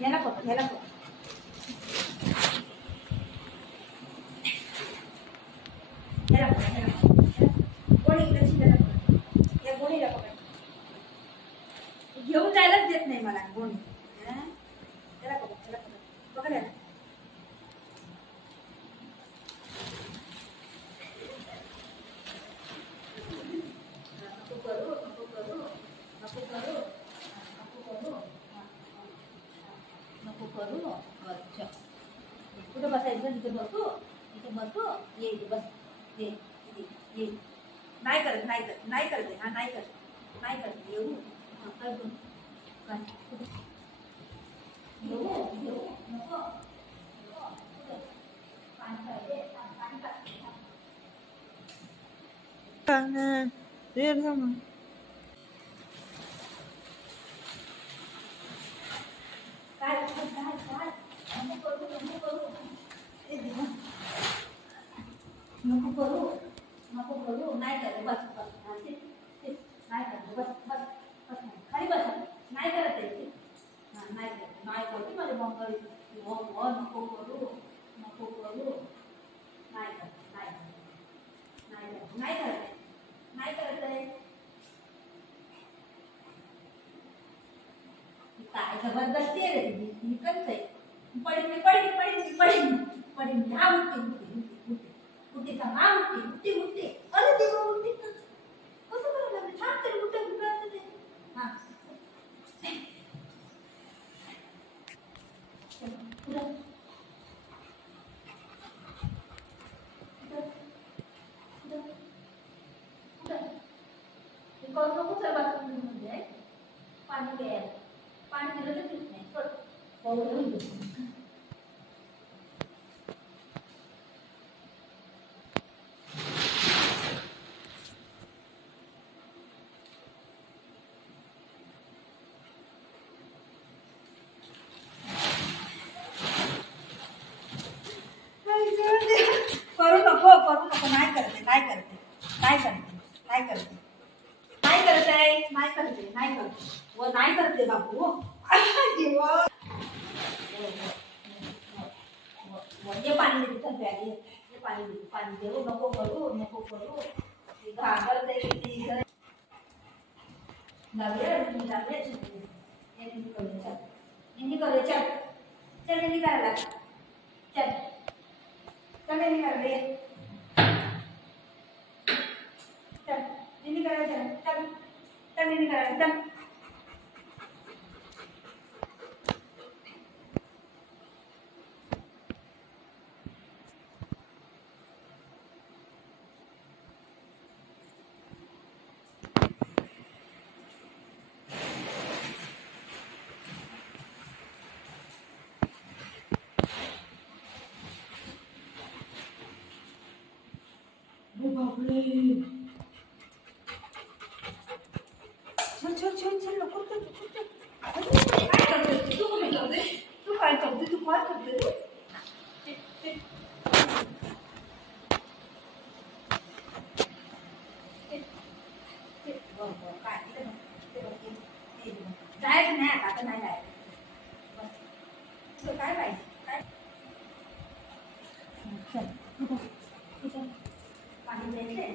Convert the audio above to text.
ह्याला पकड, ह्याला पकड. ह्याला पकड, ह्याला पकड. गोणी इकडे शिजायला पकड. या गोणीला पकड. घेऊन जायलाच देत नाही मला गोणी. ह्याला पकड, ह्याला पकड. पकड ह्याला. नको करू, नको करू, नको करू, नको करू, नको करू. अच्छा, कुठं बसायचं? तिथे बसू, तिथे बसू. ये इथे बस. ये ये. नाही करत, नाही करत, नाही करते. हा नाही करत, नाही करते. येऊ कर तू. येऊ येऊ नको. पाणी पाहिजे, पाणी पाहिजे. काय नको करू, नको करू. नको करू, नको करू. नाही करत. बस बस. नाही करत. बस बस बस. खाली बस. नाही करत आहे. नाही करत, नाही करते. माझे मग करू. नको करू, नको करू. नाही करत, नाही करत, नाही करत, नाही करत, नाही करत आहे. काय जबरदस्ती आहे रे तुझी. ही करत आहे. पडीन पडीन पडीन पडीन पडीन. हा उठते उठते उठते उठते का? हा उठते उठते उठते. अरे देवा उठते का? कसं करायला लागलं? छान तरी उठते उठते ते. हा पुढं करू नको. चल बाथरूममध्ये पाणी द्यायला. पाणी दिलं तर ठीक नाही. करू नको, करू नको. नाही करते, नाही करते, नाही करते, नाही करते, नाही करत आहे. नाही करते, नाही करते. व नाही करते बाबू. ये पाणी दे. चल प्यारी. ये पाणी दे, पाणी देऊ. नको करू, नको करू. घाबरत आहे किती. लागले लागले. यांनी करू. चल यांनी करू. चल चल यांनी करायला. चल चल यांनी करायला. चल यांनी करायला. चल चल यांनी करायला. चल बापरे. चल चल चल चल लवकर कर. काय करते तू? कुठे करते तू? काय करते तू? काय करते तू? डायरेक्ट नाही आता नाही डायरेक्ट. बस काय पाहिजे काय? चल पाणी द्यायचे.